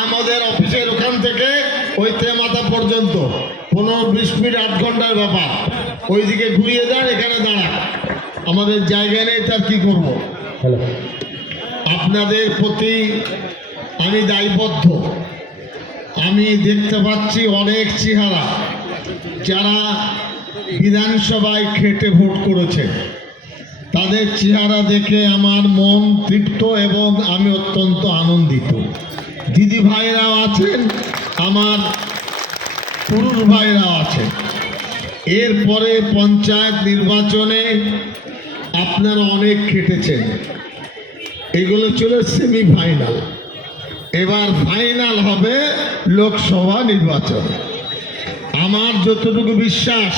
আমাদের অফিসের ওখান থেকে ওই তেমাথা পর্যন্ত 15-20 মিনিট 8 ঘন্টার ব্যাপার। ওইদিকে ঘুরিয়ে দেন, এখানে দাঁড়ান, আমাদের জায়গা নেই, তার কি করব। আপনাদের প্রতি আমি দায়বদ্ধ। আমি দেখতে পাচ্ছি অনেক চেহারা যারা বিধানসভায় খেটে ভোট করেছে, তাদের চেহারা দেখে আমার মন তৃপ্ত এবং আমি অত্যন্ত আনন্দিত। দিদি ভাইরাও আছেন, আমার পুরুষ ভাইরাও আছেন। এরপরে পঞ্চায়েত নির্বাচনে আপনারা অনেক খেটেছেন, এগুলো ছিল সেমিফাইনাল। এবার ফাইনাল হবে লোকসভা নির্বাচন। আমার যতটুকু বিশ্বাস,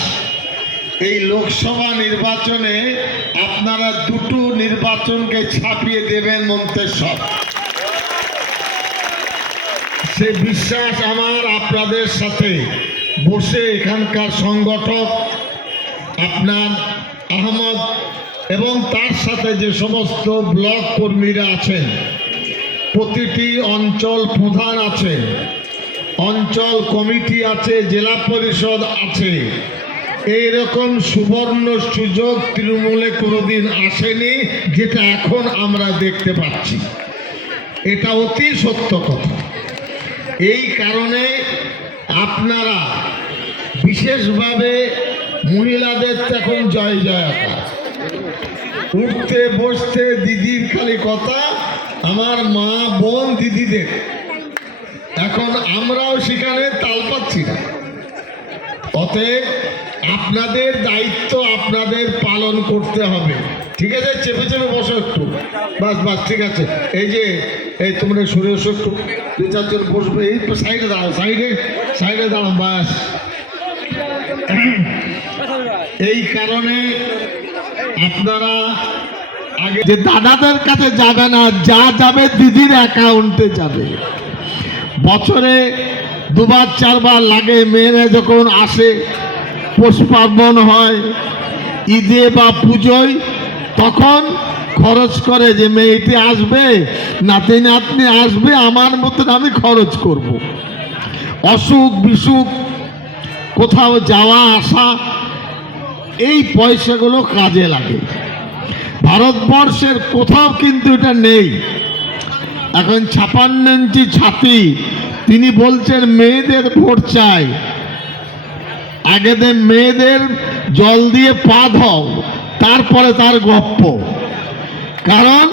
এই লোকসভা নির্বাচনে আপনারা দুটো নির্বাচনকে ছাপিয়ে দেবেন মন্তেশ্বর। সে বিশ্বাস আমার। আপনাদের সাথে বসে এখানকার সংগঠক আপনার আহমদ এবং তার সাথে যে সমস্ত ব্লক কর্মীরা আছেন, প্রতিটি অঞ্চল প্রধান আছেন, অঞ্চল কমিটি আছে, জেলা পরিষদ আছে, এইরকম সুবর্ণ সুযোগ তৃণমূলে কোনোদিন আসেনি, যেটা এখন আমরা দেখতে পাচ্ছি। এটা অতি সত্য কথা। এই কারণে আপনারা বিশেষভাবে মহিলাদের এখন জয় জয়কার, উঠতে বসতে দিদির খালি কথা, আমার মা বোন দিদিদের। এখন আমরাও সেখানে তাল পাচ্ছি না। অতএব আপনাদের দায়িত্ব আপনাদের পালন করতে হবে। ঠিক আছে, চেপে চেপে বসো একটু, বাস বাস, ঠিক আছে। এই যে এই তোমরা সরে এসো একটু, 2-4 জন বসবে। এই তো সাইডে দাঁড়াও, সাইডে সাইডে দাঁড়াও, বাস। এই কারণে আপনারা আগে যে দাদাদের কাছে যাবে না, যা যাবে দিদির অ্যাকাউন্টে যাবে। বছরে 2-4 বার লাগে, মেয়েরা যখন আসে, পৌষ পার্বণ হয়, ঈদে বা পুজোয়, তখন খরচ করে যে মেয়েটি আসবে, নাতি নাতনি আসবে, আমার মতন আমি খরচ করব। অসুখ বিসুখ, কোথাও যাওয়া আসা, এই পয়সাগুলো কাজে লাগে। ভারতবর্ষের কোথাও কিন্তু এটা নেই। এখন 56 ইঞ্চি ছাতি, তিনি বলছেন মেয়েদের ভোট চাই। আগে মেয়েদের জল দিয়ে পা ধাও, তারপরে তার গপ্প। কারণ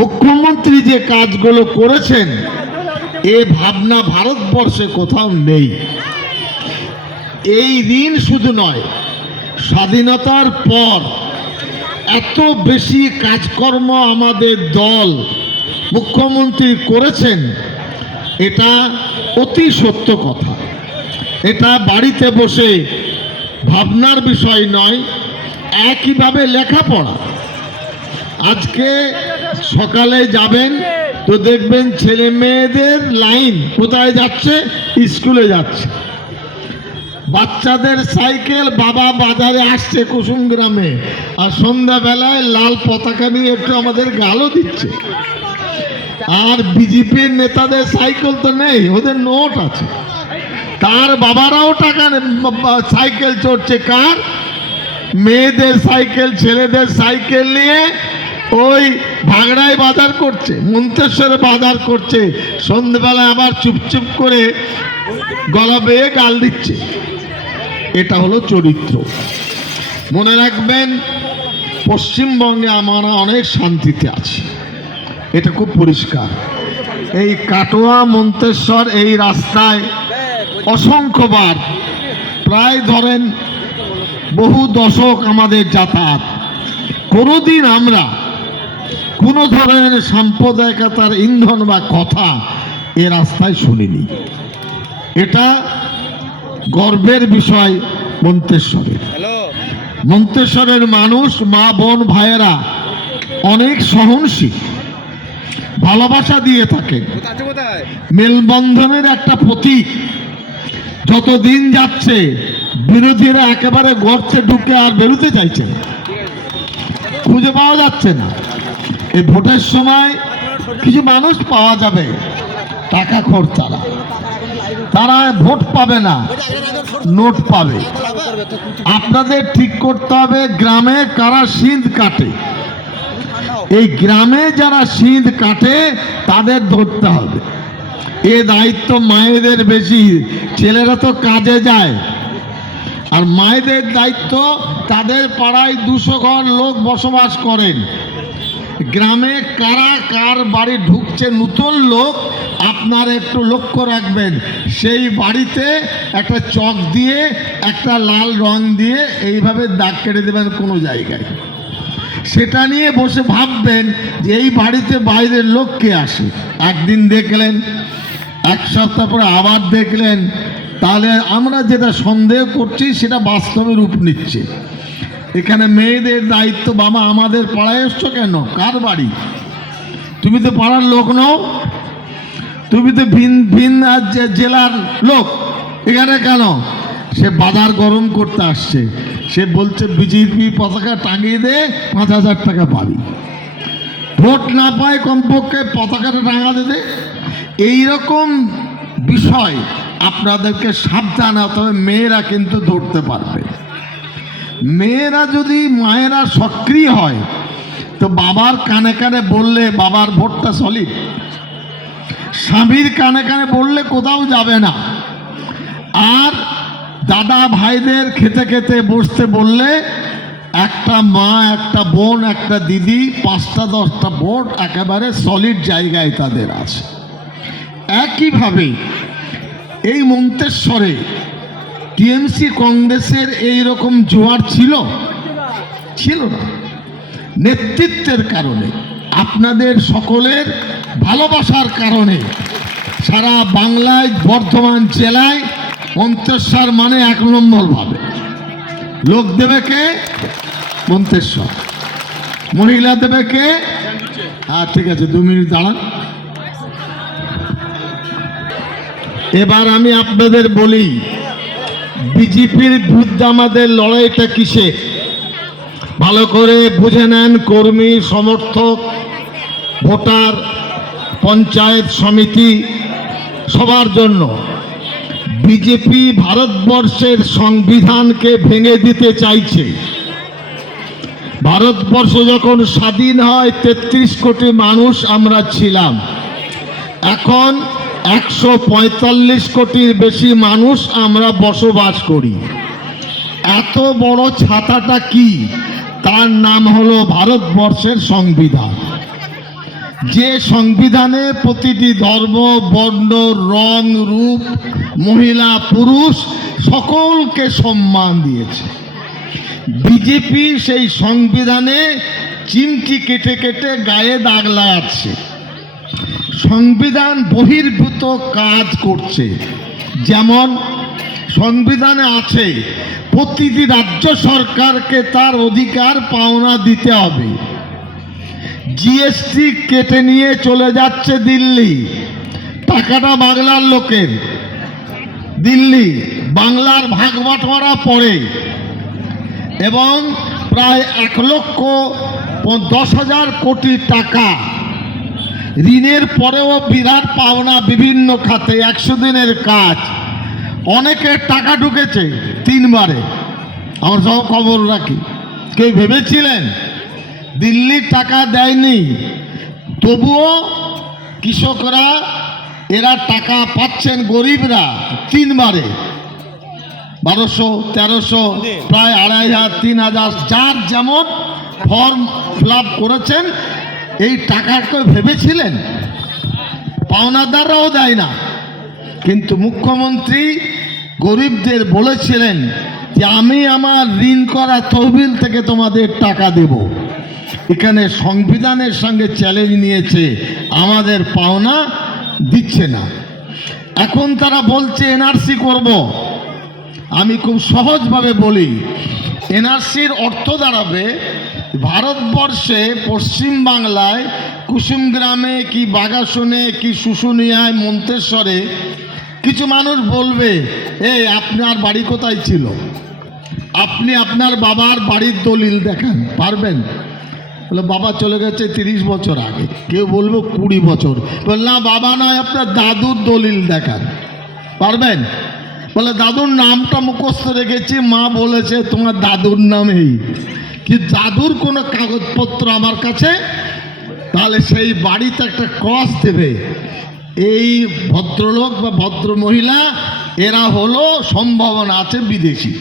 মুখ্যমন্ত্রী যে কাজগুলো করেছেন, এ ভাবনা ভারতবর্ষে কোথাও নেই। এই ঋণ শুধু নয়, স্বাধীনতার পর এত বেশি কাজকর্ম আমাদের দল মুখ্যমন্ত্রী করেছেন, এটা অতি সত্য কথা। এটা বাড়িতে বসে ভাবনার বিষয় নয়। একইভাবে লেখাপড়া, আজকে সকালে যাবেন তো দেখবেন ছেলে মেয়েদের লাইন কোথায় যাচ্ছে, স্কুলে যাচ্ছে। বাচ্চাদের সাইকেল, বাবা বাজারে আসছে কুসুম গ্রামে, আর সন্ধ্যাবেলায় লাল পতাকা নিয়ে একটু আমাদের গালও দিচ্ছে। আর বিজেপির নেতাদের সাইকেল তো নেই, ওদের নোট আছে। তার বাবারাও টাকা সাইকেল চড়ছে। কার? মেয়েদের সাইকেল, ছেলেদের সাইকেল নিয়ে ওই ভাগড়ায় বাজার করছে, মন্তেশ্বরে বাজার করছে। সন্ধ্যেবেলায় আবার চুপচুপ করে গলা বেয়ে গাল দিচ্ছে। এটা হলো চরিত্র। মনে রাখবেন, পশ্চিমবঙ্গে আমরা অনেক শান্তিতে আছি, এটা খুব পরিষ্কার। এই কাটোয়া মন্তেশ্বর এই রাস্তায় অসংখ্যবার, প্রায় ধরেন বহু দশক আমাদের যাতায়াত। কোনোদিন আমরা কোনো ধরনের সাম্প্রদায়িকতার ইন্ধন বা কথা এ রাস্তায় শুনিনি। এটা গর্বের বিষয় মন্তেশ্বরের। মন্তেশ্বরের মানুষ, মা বোন ভাইয়েরা অনেক সহনশীল, ভালোবাসা দিয়ে থাকে। মেলবন্ধনের একটা প্রতীক। যতদিন যাচ্ছে বিরোধীরা একেবারে গর্তে ঢুকে আর বেরোতে চাইছে না, খুঁজে পাওয়া যাচ্ছে না। এই ভোটের সময় কিছু মানুষ পাওয়া যাবে, টাকাখোর তারা ভোট পাবে না, নোট পাবে। আপনাদের ঠিক করতে হবে গ্রামে কারা সিঁধ কাটে। এই গ্রামে যারা সিঁধ কাটে তাদের ধরতে হবে। এ দায়িত্ব মায়েদের বেশি, ছেলেরা তো কাজে যায়। আর মায়েদের দায়িত্ব, তাদের পাড়ায় 200 ঘর লোক বসবাস করেন, গ্রামে কারা কার বাড়ি ঢুকছে নতুন লোক আপনারা একটু লক্ষ্য রাখবেন। সেই বাড়িতে একটা চক দিয়ে একটা লাল রং দিয়ে এইভাবে দাগ কেটে দেবেন কোনো জায়গায়। সেটা নিয়ে বসে ভাববেন যে এই বাড়িতে বাইরের লোক কে আসে। একদিন দেখলেন, এক সপ্তাহ পরে আবার দেখলেন, তাহলে আমরা যেটা সন্দেহ করছি সেটা বাস্তবে রূপ নিচ্ছে। এখানে মেয়েদের দায়িত্ব, বাবা আমাদের পাড়ায় এসছো কেন, কার বাড়ি? তুমি তো পাড়ার লোক নও, তুমি তো ভিন জেলার লোক, এখানে কেন? সে বাজার গরম করতে আসছে, সে বলছে বিজেপি পতাকা টাঙিয়ে দে, 5,000 টাকা পাবি। ভোট না পায় কমপক্ষে পতাকাটা টাঙাতে দে। এইরকম বিষয় আপনাদেরকে সাবধান হতে হবে। মেয়েরা কিন্তু ধরতে পারবে। মেয়েরা যদি, মায়েরা সক্রিয় হয় তো বাবার কানে কানে বললে বাবার ভোটটা সলিড, স্বামীর কানে কানে বললে কোথাও যাবে না। আর দাদা ভাইদের খেতে খেতে বসতে বললে একটা মা, একটা বোন, একটা দিদি, 5টা 10টা ভোট একেবারে সলিড জায়গায় তাদের আছে। একইভাবে এই মন্তেশ্বরে টিএমসি কংগ্রেসের এই রকম জোয়ার ছিল না। নেতৃত্বের কারণে, আপনাদের সকলের ভালোবাসার কারণে সারা বাংলায়, বর্ধমান জেলায় মন্তেশ্বর মানে 1 নম্বর ভাবে লোক দেবে কে? মন্তেশ্বর। মহিলা দেবে কে? ঠিক আছে, 2 মিনিট দাঁড়ান। এবার আমি আপনাদের বলি, বিজেপির বিরুদ্ধে আমাদের লড়াইটা কিসে ভালো করে বুঝে নেন। কর্মী, সমর্থক, ভোটার, পঞ্চায়েত সমিতি সবার জন্য বিজেপি ভারতবর্ষের সংবিধানকে ভেঙে দিতে চাইছে। ভারতবর্ষ যখন স্বাধীন হয় 33 কোটি মানুষ আমরা ছিলাম, এখন 145 কোটির বেশি মানুষ আমরা বসবাস করি। এত বড় ছাতাটা কি? তার নাম হলো ভারতবর্ষের সংবিধান। যে সংবিধানে প্রতিটি ধর্ম, বর্ণ, রং, রূপ, মহিলা, পুরুষ সকলকে সম্মান দিয়েছে। বিজেপি সেই সংবিধানে চিমটি কেটে কেটে গায়ে দাগ লাগাচ্ছে, সংবিধান বহির্ভূত কাজ করছে। যেমন সংবিধানে আছে প্রতিটি রাজ্য সরকারকে তার অধিকার পাওনা দিতে হবে। জিএসটি কেটে নিয়ে চলে যাচ্ছে দিল্লি, টাকাটা বাংলার লোকের। দিল্লি বাংলার ভাগ বাটোয়ারা পড়ে এবং প্রায় 1,10,000 কোটি টাকা ঋণের পরেও বিরাট পাওনা বিভিন্ন খাতে। 100 দিনের কাজ, অনেকের টাকা ঢুকেছে 3 বারে। আমার সব খবর রাখি। কেউ ভেবেছিলেন দিল্লির টাকা দেয়নি? তবুও কৃষকরা, এরা টাকা পাচ্ছেন, গরিবরা 3 বারে 1200, 1300, প্রায় 2500, 3000, যার যেমন ফর্ম ফিল আপ করেছেন। এই টাকাকে ভেবেছিলেন? পাওনাদাররাও দেয় না, কিন্তু মুখ্যমন্ত্রী গরিবদের বলেছিলেন যে আমি আমার ঋণ করা তহবিল থেকে তোমাদের টাকা দেব। এখানে সংবিধানের সঙ্গে চ্যালেঞ্জ নিয়েছে, আমাদের পাওনা দিচ্ছে না। এখন তারা বলছে এনআরসি করব। আমি খুব সহজভাবে বলি, এনআরসির অর্থ দাঁড়াবে ভারতবর্ষে পশ্চিম বাংলায় কুসুমগ্রামে কি বাগাসনে কি শুশুনিয়ায় মন্তেশ্বরে কিছু মানুষ বলবে, এই আপনার বাড়ি কোথায় ছিল? আপনি আপনার বাবার বাড়ির দলিল দেখান, পারবেন? বলে বাবা চলে গেছে 30 বছর আগে, কেউ বলবো 20 বছর। বল না বাবা নয়, আপনার দাদুর দলিল দেখান, পারবেন? বলে দাদুর নামটা মুখস্থ রেখেছি, মা বলেছে তোমার দাদুর নাম এই, কি দাদুর কোনো কাগজপত্র আমার কাছে, তাহলে সেই বাড়িতে একটা ক্রস দেবে। এই ভদ্রলোক বা ভদ্র মহিলা এরা হলো সম্ভাবনা আছে বিদেশি,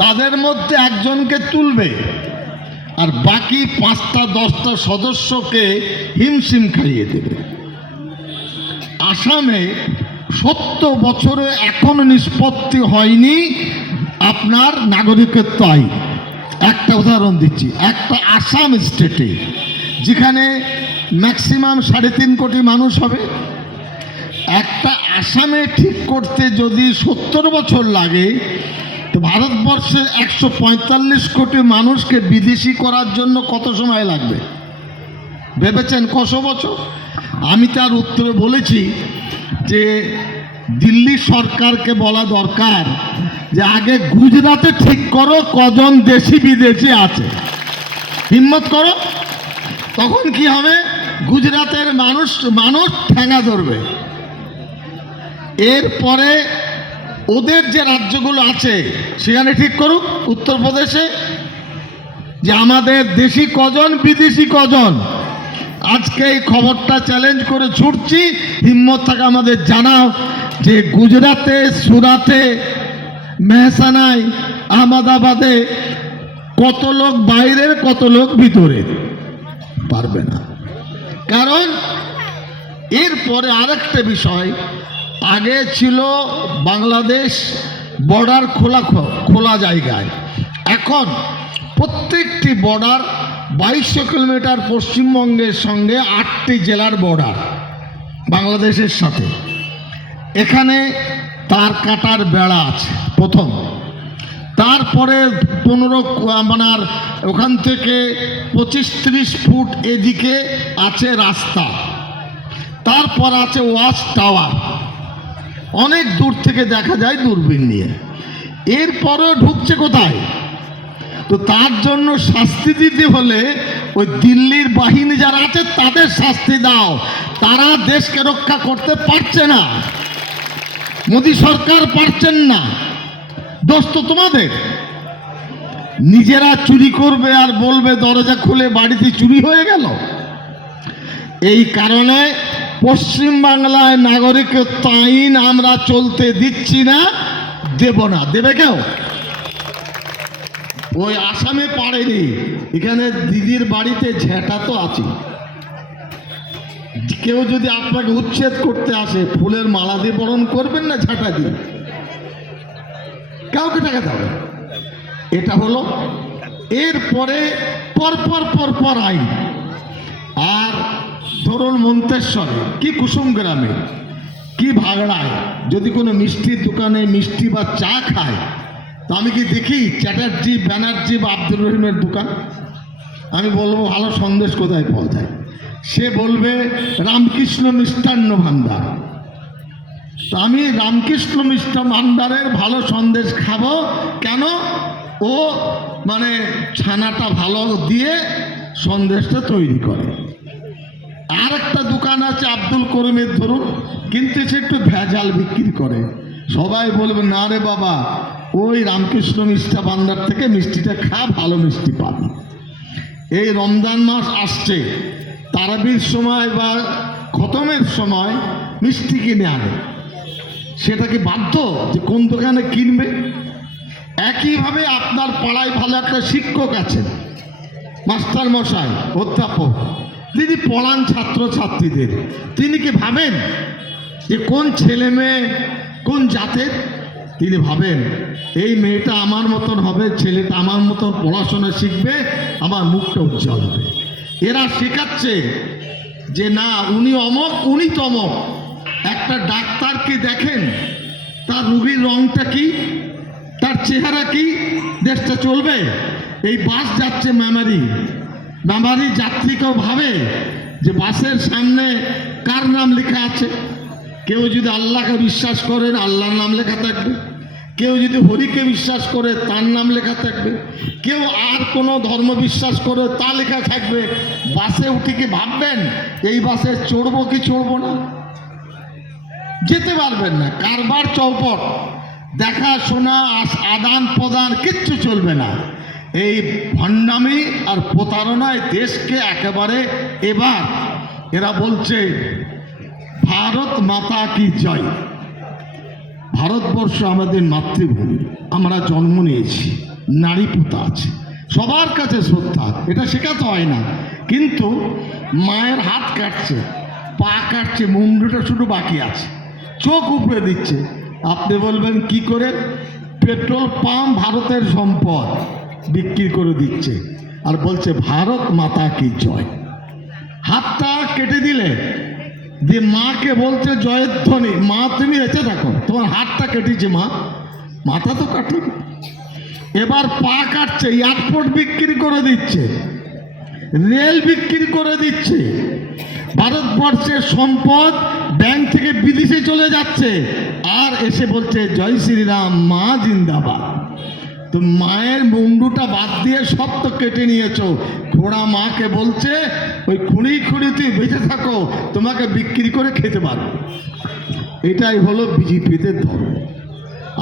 তাদের মধ্যে একজনকে তুলবে আর বাকি 5টা 10টা সদস্যকে হিমশিম খাইয়ে দেবে। আসামে 70 বছরে এখনো নিষ্পত্তি হয়নি আপনার নাগরিকত্ব আইন। একটা উদাহরণ দিচ্ছি, একটা আসাম স্টেটে যেখানে ম্যাক্সিমাম 3.5 কোটি মানুষ হবে, একটা আসামে ঠিক করতে যদি 70 বছর লাগে, তো ভারতবর্ষের 145 কোটি মানুষকে বিদেশি করার জন্য কত সময় লাগবে ভেবেছেন? কত বছর? আমি তার উত্তরে বলেছি যে দিল্লি সরকারকে বলা দরকার যে আগে গুজরাটে ঠিক করো কজন দেশি বিদেশি আছে, হিম্মত করো, তখন কি হবে? গুজরাটের মানুষ ঠেঙা ধরবে। এরপরে ওদের যে রাজ্যগুলো আছে সেখানে ঠিক করুক, উত্তরপ্রদেশে, যে আমাদের দেশি কজন বিদেশি কজন। আজকে এই খবরটা চ্যালেঞ্জ করে ছুটছি, হিম্মত থাকে আমাদের জানাও যে গুজরাটে, সুরাটে, মেহসানায়, আহমেদাবাদে কত লোক বাইরের, কত লোক ভিতরের। পারবে না, কারণ এরপরে আরেকটা বিষয়, আগে ছিল বাংলাদেশ বর্ডার খোলা জায়গায়, এখন প্রত্যেকটি বর্ডার 2200 কিলোমিটার পশ্চিমবঙ্গের সঙ্গে 8টি জেলার বর্ডার বাংলাদেশের সাথে। এখানে তার কাটার বেড়া আছে প্রথম, তারপরে 15 আপনার ওখান থেকে 25-30 ফুট এদিকে আছে রাস্তা, তারপর আছে ওয়াচ টাওয়ার, অনেক দূর থেকে দেখা যায় দূরবীন নিয়ে। এরপরও ঢুকছে কোথায়? তো তার জন্য শাস্তি দিতে হলে ওই দিল্লির বাহিনী যারা আছে তাদের শাস্তি দাও, তারা দেশকে রক্ষা করতে পারছে না, মোদী সরকার পারছেন না, দোষ তো তোমাদের। নিজেরা চুরি করবে আর বলবে দরজা খুলে বাড়িতে চুরি হয়ে গেল। এই কারণে পশ্চিম বাংলায় নাগরিকত্ব আইন আমরা চলতে দিচ্ছি না, দেব না। দেবে কেউ? ওই আসামে পারেনি, এখানে দিদির বাড়িতে ঝেঁটা তো আছে। কেউ যদি আপনাকে উচ্ছেদ করতে আসে, ফুলের মালা দিয়ে বরণ করবেন না ঝাঁটা দিয়ে? কাউকে টাকা দেবে। এটা হলো এরপরে পরপর আইন। আর ধরুন মন্তেশ্বরে কি কুসুম গ্রামে কি ভাগড়ায় যদি কোনো মিষ্টির দোকানে মিষ্টি বা চা খায়, তো আমি কি দেখি চ্যাটার্জি, ব্যানার্জি বা আব্দুর রহিমের দোকান? আমি বলবো ভালো সন্দেশ কোথায় পাওয়া যায়? সে বলবে রামকৃষ্ণ মিষ্টান্ন ভাণ্ডার। তো আমি রামকৃষ্ণ মিষ্টান্ন ভাণ্ডারের ভালো সন্দেশ খাবো কেন? ও মানে ছানাটা ভালো দিয়ে সন্দেশটা তৈরি করে। আর একটা দোকান আছে আব্দুল করিমের ধরুন, কিন্তু সে একটু ভেজাল বিক্রি করে। সবাই বলবে না রে বাবা, ওই রামকৃষ্ণ মিষ্টা ভাণ্ডার থেকে মিষ্টিটা খা, ভালো মিষ্টি পাবি। এই রমজান মাস আসছে, তারাবির সময় বা খতমের সময় মিষ্টি কিনে আনে, সেটা কি বাধ্য যে কোন দোকানে কিনবে? একইভাবে আপনার পাড়ায় ভালো একটা শিক্ষক আছেন, মাস্টার মশাই, অধ্যাপক, তিনি পড়ান ছাত্র ছাত্রীদের, তিনি কি ভাবেন যে কোন ছেলে মেয়ে কোন জাতের? তিনি ভাবেন এই মেয়েটা আমার মতন হবে, ছেলেটা আমার মতন পড়াশোনা শিখবে, আমার মুখটা উজ্জ্বল হবে। এরা শেখাচ্ছে যে না উনি অমক, উনি তমক। একটা ডাক্তারকে দেখেন, তার রোগীর রংটা কি, তার চেহারা কি, দেশটা চলবে? এই বাস যাচ্ছে মেমারি যাত্রীকেও ভাবে যে বাসের সামনে কার নাম লেখা আছে। কেউ যদি আল্লাহকে বিশ্বাস করেন আল্লাহর নাম লেখা থাকবে, কেউ যদি হরিকে বিশ্বাস করে তার নাম লেখা থাকবে, কেউ আর কোনো ধর্ম বিশ্বাস করে তা লেখা থাকবে। বাসে উঠে কি ভাববেন এই বাসে চড়বো কি চড়বো না? যেতে পারবেন না। কারবার চৌপট, দেখাশোনা, আদান প্রদান কিচ্ছু চলবে না। এই ভণ্ডামি আর প্রতারণায় দেশকে একেবারে এবার এরা বলছে ভারত মাতা কি জয়। ভারতবর্ষ আমাদের মাতৃভূমি, আমরা জন্ম নিয়েছি, নারী পুতা আছে, সবার কাছে শ্রদ্ধা, এটা শেখাতে হয় না। কিন্তু মায়ের হাত কাটছে, পা কাটছে, মুন্ডুটা শুধু বাকি আছে, চোখ উপড়ে দিচ্ছে। আপনি বলবেন কি করে? পেট্রোল পাম্প ভারতের সম্পদ বিক্রি করে দিচ্ছে আর বলছে ভারত মাতা কি জয়। হাতটা কেটে দিলে দিয়ে মাকে বলছে জয়ের ধ্বনি, মা তুমি বেঁচে থাকো, তোমার হাতটা কেটেছে মা, মাথা তো কাটল। এবার পা কাটছে, এয়ারপোর্ট বিক্রি করে দিচ্ছে, রেল বিক্রি করে দিচ্ছে, ভারতবর্ষের সম্পদ ব্যাংক থেকে বিদেশে চলে যাচ্ছে, আর এসে বলছে জয় শ্রীরাম, মা জিন্দাবাদ। তো মায়ের মুন্ডুটা বাদ দিয়ে সব তো কেটে নিয়েছ। ঘোড়া মাকে বলছে ওই খুঁড়ি খুঁড়ি তুই বেঁচে থাকো, তোমাকে বিক্রি করে খেতে পারো। এটাই হলো বিজেপিতে ধর্ম।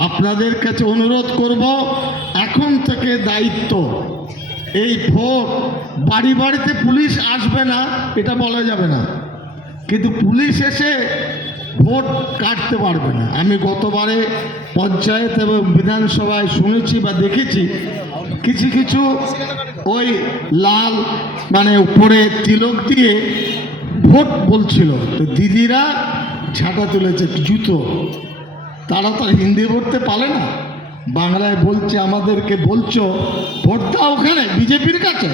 আপনাদের কাছে অনুরোধ করব, এখন থেকে দায়িত্ব, এই ভোট বাড়ি বাড়িতে পুলিশ আসবে না এটা বলা যাবে না, কিন্তু পুলিশ এসে ভোট কাটতে পারবে না। আমি গতবারে পঞ্চায়েত এবং বিধানসভায় শুনেছি বা দেখেছি কিছু কিছু ওই লাল মানে উপরে তিলক দিয়ে ভোট বলছিল, তো দিদিরা ছাটা তুলেছে জুতো, তারা তো হিন্দি পড়তে পারে না, বাংলায় বলছে আমাদেরকে বলছো ভোট দাও ওখানে বিজেপির কাছে,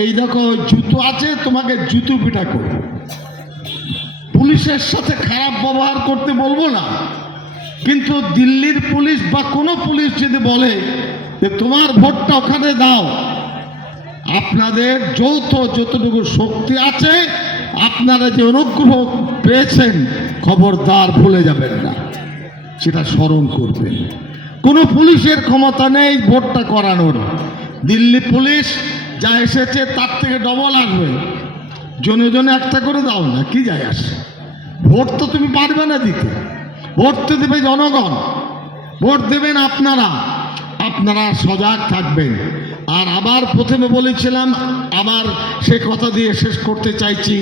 এই দেখো জুতো আছে, তোমাকে জুতো পিটা করবো। পুলিশের সাথে খারাপ ব্যবহার করতে বলবো না, কিন্তু দিল্লির পুলিশ বা কোনো পুলিশ যদি বলে যে তোমার ভোটটা ওখানে দাও, আপনাদের যৌথ যতটুকু শক্তি আছে, আপনারা যে অনুগ্রহ পেয়েছেন খবরদার ভুলে যাবেন না, সেটা স্মরণ করবেন। কোনো পুলিশের ক্ষমতা নেই ভোটটা করানোর। দিল্লি পুলিশ যা এসেছে তার থেকে ডবল আসবে, জনে জনে একটা করে দাও না, কি যায় আসে? ভোট তো তুমি পারবে না দিতে, ভোট তো দেবে জনগণ, ভোট দেবেন আপনারা। আপনারা সজাগ থাকবেন। আর আবার প্রথমে বলেছিলাম, আবার সে কথা দিয়ে শেষ করতে চাইছি,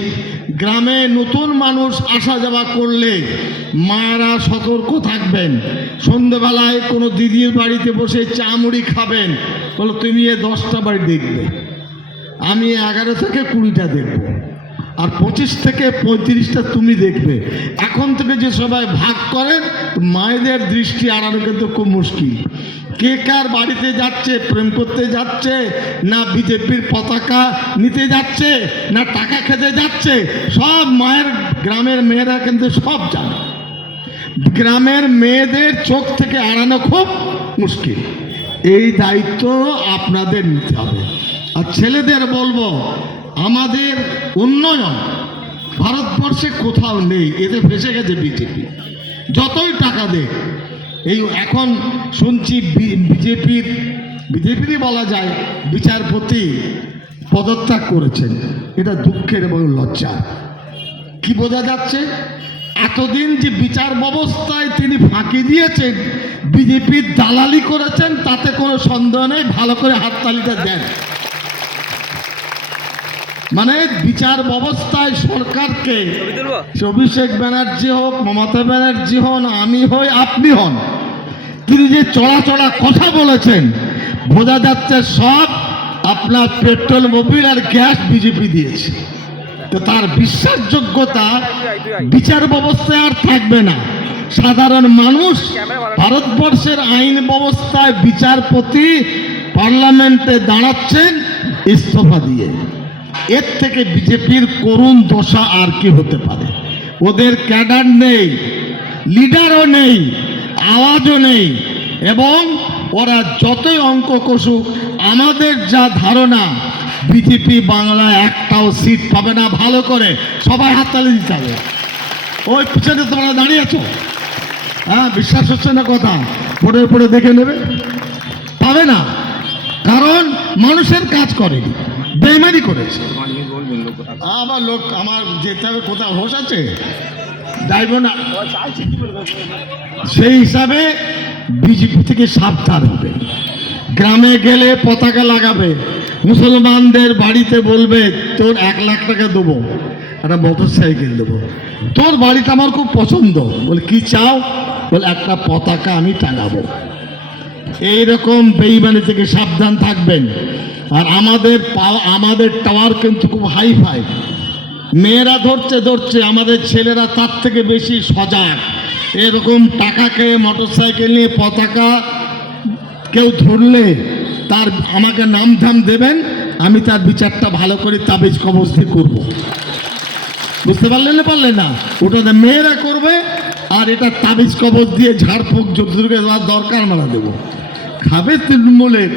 গ্রামে নতুন মানুষ আসা যাওয়া করলে মায়েরা সতর্ক থাকবেন। সন্ধেবেলায় কোনো দিদির বাড়িতে বসে চা মুড়ি খাবেন, বলো তুমি 10টা বাড়ি দেখবে, আমি 11 থেকে 20টা দেখব, আর 25 থেকে 35টা তুমি দেখবে। এখন থেকে যে সবাই ভাগ করেন, মায়েদের দৃষ্টি এড়ানো কিন্তু খুব মুশকিল। কে কার বাড়িতে যাচ্ছে, প্রেম করতে যাচ্ছে, না বিজেপির পতাকা নিতে যাচ্ছে, না টাকা খেতে যাচ্ছে, সব মায়ের গ্রামের মেয়েরা কিন্তু সব জানে। গ্রামের মেয়েদের চোখ থেকে এড়ানো খুব মুশকিল। এই দায়িত্ব আপনাদের নিতে হবে। আর ছেলেদের বলবো, আমাদের উন্নয়ন ভারতবর্ষে কোথাও নেই, এতে ফেসে গেছে বিজেপি, যতই টাকা দেয়। এই এখন শুনছি বিজেপিরই বলা যায় বিচারপতি পদত্যাগ করেছেন, এটা দুঃখের এবং লজ্জা। কি বোঝা যাচ্ছে? এতদিন যে বিচার ব্যবস্থায় তিনি ফাঁকি দিয়েছেন, বিজেপির দালালি করেছেন, তাতে কোনো সন্দেহ নেই। ভালো করে হাততালিটা দেন। মানে বিচার ব্যবস্থায় সরকারকে, অভিষেক ব্যানার্জি হোক, মমতা ব্যানার্জি হন, আমি হই, আপনি হন, তিনি যে চড়া চড়া কথা বলেছেন, বোঝা যাচ্ছে সব আপনার পেট্রোল, মোবিল আর গ্যাস বিজেপি দিয়েছে। তো তার বিশ্বাসযোগ্যতা বিচার ব্যবস্থায় আর থাকবে না। সাধারণ মানুষ ভারতবর্ষের আইন ব্যবস্থায় বিচারপতি পার্লামেন্টে দাঁড়াচ্ছেন ইস্তফা দিয়ে। এর থেকে বিজেপির করুণ দশা আর কি হতে পারে? ওদের ক্যাডার নেই, লিডারও নেই, আওয়াজও নেই, এবং ওরা যতই অঙ্ক কষুক, আমাদের যা ধারণা বিজেপি বাংলায় একটাও সিট পাবে না। ভালো করে সবাই হাততালি দিতে হবে। ওই পিছনে তোমরা দাঁড়িয়েছ, হ্যাঁ, বিশ্বাস হচ্ছে না কথা, পড়ে পড়ে দেখে নেবে, পাবে না, কারণ মানুষের কাজ করেনি, বেইমানি করেছে। আবার লোক আমার যেতে হবে, কোথাও হোশ আছে, যাইব না। সেই হিসাবে বিজেপি থেকে সাবধান হবে। গ্রামে গেলে পতাকা লাগাবে, মুসলমানদের বাড়িতে বলবে তোর 1 লাখ টাকা দেবো, একটা মোটর সাইকেল দেবো, তোর বাড়িটা আমার খুব পছন্দ, বলে কি চাও, বলে একটা পতাকা আমি টাঙাবো। এইরকম বেইমানি থেকে সাবধান থাকবেন। আর আমাদের টাওয়ার কিন্তু খুব হাইফাই, মেয়েরা ধরছে, আমাদের ছেলেরা তার থেকে বেশি সজাগ। এরকম টাকা খেয়ে মোটর সাইকেল নিয়ে পতাকা কেউ ধরলে তার আমাকে নাম ধাম দেবেন, আমি তার বিচারটা ভালো করে তাবিজ কবজ দিয়ে করবো। বুঝতে পারলেন না? ওটা মেয়েরা করবে, আর এটা তাবিজ কবজ দিয়ে ঝাড়ফুঁক যতটুকু দরকার মারা দেবো। খাবে তৃণমূলের,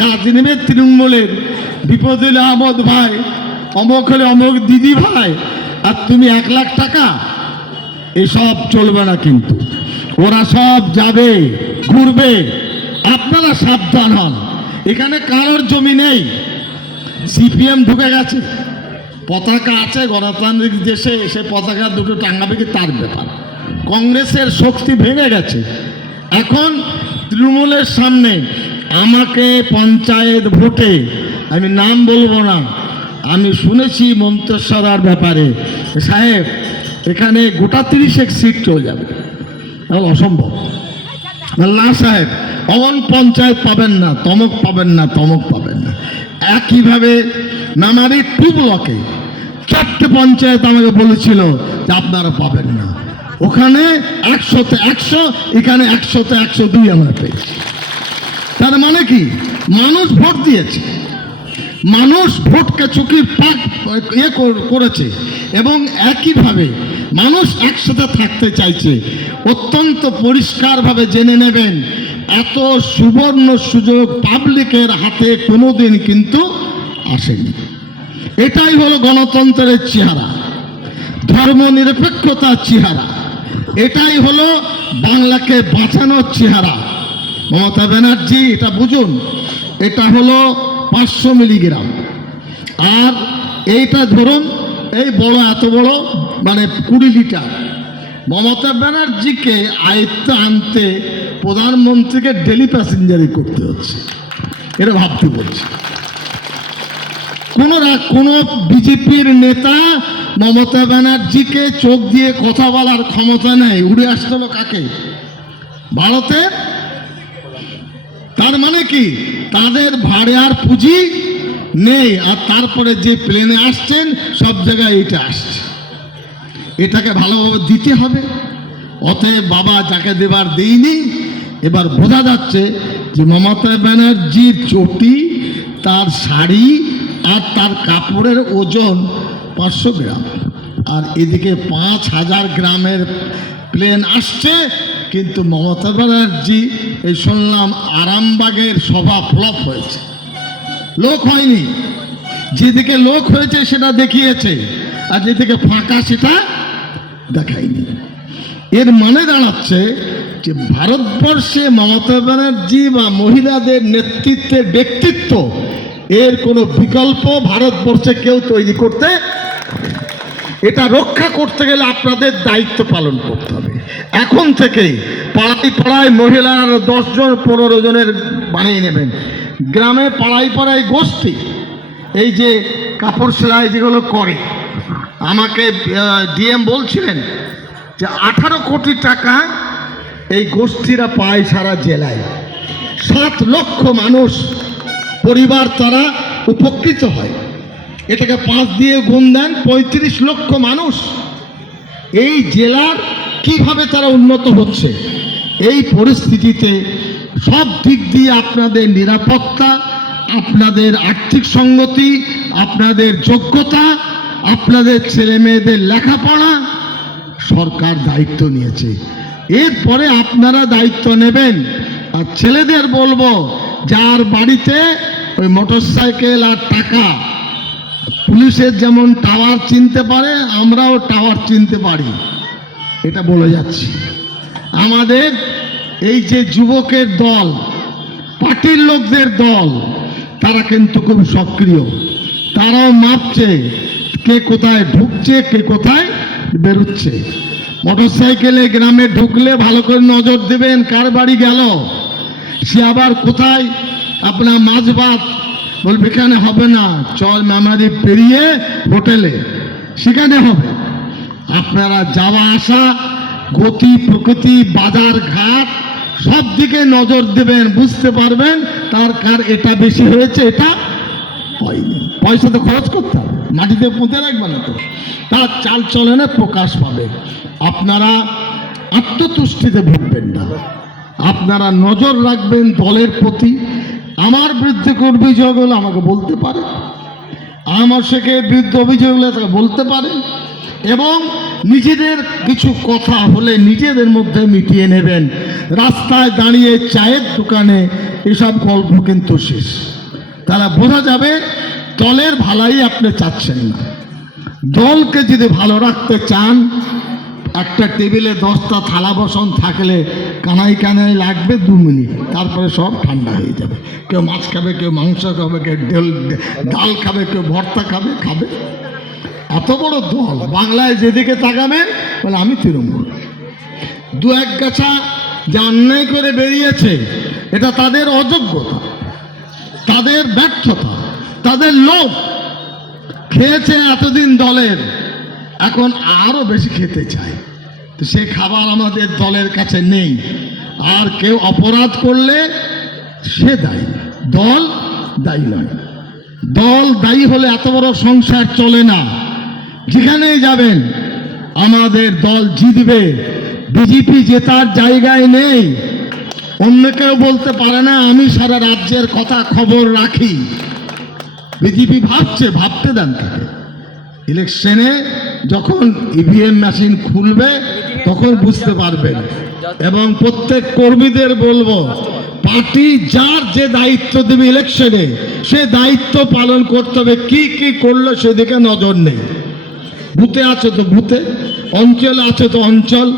কাজ নেবে তৃণমূলের, বিপদ হলে আহমদ ভাই, অমক হলে অমক দিদি ভাই, আর তুমি 1 লাখ টাকা, এসব চলবে না। কিন্তু ওরা সব যাবে, ঘুরবে, আপনারা সাবধান হন। এখানে কারোর জমি নেই, সিপিএম ঢুকে গেছে, পতাকা আছে, গণতান্ত্রিক দেশে এসে পতাকা দুটো টাঙাবে কি তার ব্যাপার। কংগ্রেসের শক্তি ভেঙে গেছে। এখন তৃণমূলের সামনে আমাকে পঞ্চায়েত ভোটে, আমি নাম বলবো না, আমি শুনেছি মন্তেশ্বরার ব্যাপারে, সাহেব এখানে গোটা 30 সিট চলে যাবে, অসম্ভব। না সাহেব, অমন পঞ্চায়েত পাবেন না, তমক পাবেন না, তমক পাবেন না। একইভাবে নামারি 2 ব্লকে 4টে পঞ্চায়েত আমাকে বলেছিল যে আপনারা পাবেন না। ওখানে 100-তে 100, এখানে 100-তে 102 আমরা পেয়েছি। তার মানে কি, মানুষ ভোট দিয়েছে, মানুষ ভোটকে চোখের পাক করেছে, এবং একইভাবে মানুষ একসাথে থাকতে চাইছে। অত্যন্ত পরিষ্কারভাবে জেনে নেবেন, এত সুবর্ণ সুযোগ পাবলিকের হাতে কোনোদিন কিন্তু আসেনি। এটাই হলো গণতন্ত্রের চেহারা, ধর্মনিরপেক্ষতার চেহারা, এটাই হলো বাংলাকে বাঁচানোর চেহারা। মমতা ব্যানার্জি এটা বুঝুন, এটা হলো 500 মিলিগ্রাম, আর এইটা ধরুন এই বড়, এত বড়, মানে 20 লিটার। মমতা ব্যানার্জিকে আয়ত্তে আনতে প্রধানমন্ত্রীকে ডেলি প্যাসেঞ্জারি করতে হচ্ছে, এটা ভাবতে বলছে। কোনো বিজেপির নেতা মমতা ব্যানার্জিকে চোখ দিয়ে কথা বলার ক্ষমতা নেই। উড়ে আসতে হলো কাকে? ভারতে। তার মানে কি, তাদের ভাড়ার পুঁজি নেই, আর তারপরে যে প্লেনে আসছেন সব জায়গায় এটা আসছে, এটাকে ভালোভাবে দিতে হবে। অতএব বাবা যাকে দেবার দেইনি, এবার বোঝা যাচ্ছে যে মমতা ব্যানার্জির চটি, তার শাড়ি আর তার কাপড়ের ওজন 500 গ্রাম, আর এদিকে 5000 গ্রামের প্লেন আসছে। কিন্তু মমতা ব্যানার্জি, এই শুনলাম আরামবাগের সভা ফ্লপ হয়েছে, লোক হয়নি। যেদিকে লোক হয়েছে সেটা দেখিয়েছে, আর যেদিকে ফাঁকা সেটা দেখায়নি। এর মানে দাঁড়াচ্ছে যে ভারতবর্ষে মমতা ব্যানার্জি বা মহিলাদের নেতৃত্বের ব্যক্তিত্ব, এর কোনো বিকল্প ভারতবর্ষে কেউ তৈরি করতে, এটা রক্ষা করতে গেলে আপনাদের দায়িত্ব পালন করতে হবে। এখন থেকেই পাড়ায় পাড়ায় মহিলার 10 জন 15 জনের বানিয়ে নেবেন। গ্রামে পাড়ায় পাড়ায় গোষ্ঠী, এই যে কাপড় সেলাই যেগুলো করে, আমাকে ডিএম বলছিলেন যে 18 কোটি টাকা এই গোষ্ঠীরা পায় সারা জেলায়। 7 লক্ষ মানুষ পরিবার তারা উপকৃত হয়। এটাকে 5 দিয়ে গুণ দেন, 35 লক্ষ মানুষ এই জেলার কিভাবে তারা উন্নত হচ্ছে। এই পরিস্থিতিতে সব দিক দিয়ে আপনাদের নিরাপত্তা, আপনাদের আর্থিক সঙ্গতি, আপনাদের যোগ্যতা, আপনাদের ছেলে মেয়েদের লেখাপড়া সরকার দায়িত্ব নিয়েছে। এরপরে আপনারা দায়িত্ব নেবেন। আর ছেলেদের বলবো, যার বাড়িতে ওই মোটরসাইকেল আর টাকা, পুলিশের যেমন টাওয়ার চিনতে পারে, আমরাও টাওয়ার চিনতে পারি, এটা বলে যাচ্ছি। আমাদের এই যে যুবকের দল, পার্টির লোকদের দল, তারা কিন্তু খুব সক্রিয়। তারাও মাপছে কে কোথায় ঢুকছে, কে কোথায় বেরোচ্ছে। মোটরসাইকেলে গ্রামে ঢুকলে ভালো করে নজর দেবেন কার বাড়ি গেল, সে আবার কোথায় আপনার মাছ ভাত বলবে এখানে হবে না, চল মেমারি পেরিয়ে হোটেলে, সেখানে হবে। আপনারা যাওয়া আসা, গতি প্রকৃতি, বাজার ঘাট সব দিকে নজর দেবেন, বুঝতে পারবেন তার কার এটা বেশি হয়েছে, এটা হয়নি। পয়সা তো খরচ করতে হবে, মাটিতে পুঁতে রাখবে না তো, তার চাল চলনে প্রকাশ পাবে। আপনারা আত্মতুষ্টিতে ভুগবেন না, আপনারা নজর রাখবেন দলের প্রতি। আমার বিরুদ্ধে কোন অভিযোগ হলে আমাকে বলতে পারে, আমার শেখের বিরুদ্ধে অভিযোগ হলে তাকে বলতে পারে, এবং নিজেদের কিছু কথা হলে নিজেদের মধ্যে মিটিয়ে নেবেন। রাস্তায় দাঁড়িয়ে চায়ের দোকানে এসব গল্প কিন্তু শেষ। তারা বোঝা যাবে দলের ভালাই আপনি চাচ্ছেন না। দলকে যদি ভালো রাখতে চান, একটা টেবিলে 10টা থালা বাসন থাকলে কানাই কানাই লাগবে 2 মিনিট, তারপরে সব ঠান্ডা হয়ে যাবে। কেউ মাছ খাবে, কেউ মাংস খাবে, কেউ ডাল খাবে, কেউ ভর্তা খাবে। এত বড় দল, বাংলায় যেদিকে তাকাবেন বলে আমি তৃণমূল। 2-1 গাছা যা অন্যায় করে বেরিয়েছে, এটা তাদের অযোগ্যতা, তাদের ব্যর্থতা, তাদের লোভ। খেয়েছে এতদিন দলের, এখন আরো বেশি খেতে চায়, তো সে খাবার আমাদের দলের কাছে নেই। আর কেউ অপরাধ করলে সে দায়ী, দল দায়ী নয়। দল দায়ী হলে এত বড় সংসার চলে না। যেখানেই যাবেন আমাদের দল জিতবে। বিজেপি জেতার জায়গায় নেই। অন্য কেউ বলতে পারে না আমি সারা রাজ্যের কথা খবর রাখি। বিজেপি ভাবতে দেন তাকে। ইলেকশনে যখন ইভিএম মেশিন খুলবে তখন বুঝতে পারবেন। এবং প্রত্যেক কর্মীদের বলবো, পার্টি যার যে দায়িত্ব দেবে ইলেকশনে, সে দায়িত্ব পালন করতে হবে। কি কি করলো সেদিকে নজর নেই। বুথে আছে তো বুথে, অঞ্চলে আছে তো অঞ্চল,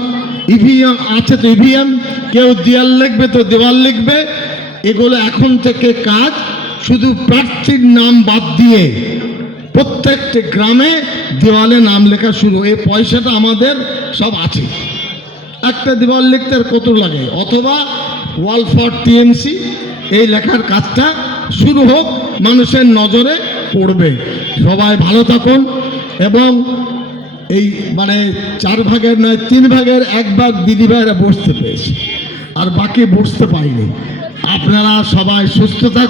ইভিএম আছে তো ইভিএম, কেউ দেয়াল লিখবে তো দেওয়াল লিখবে। এগুলো এখন থেকে কাজ। শুধু প্রার্থীর নাম বাদ দিয়ে প্রত্যেকটি গ্রামে দেওয়ালে নাম লেখা শুরু। এই পয়সাটা আমাদের সব আছে। একটা দেওয়াল লিখতে কত লাগে, অথবা ওয়াল ফর টিএমসি, এই লেখার কাজটা শুরু হোক, মানুষের নজরে পড়বে। সবাই ভালো থাকুন। এবং এই 4 ভাগের নয় 3 ভাগের 1 ভাগ দিদিভাইরা বসতে পেয়েছে, আর বাকি বসতে পাইনি। আপনারা সবাই সুস্থ থাকুন।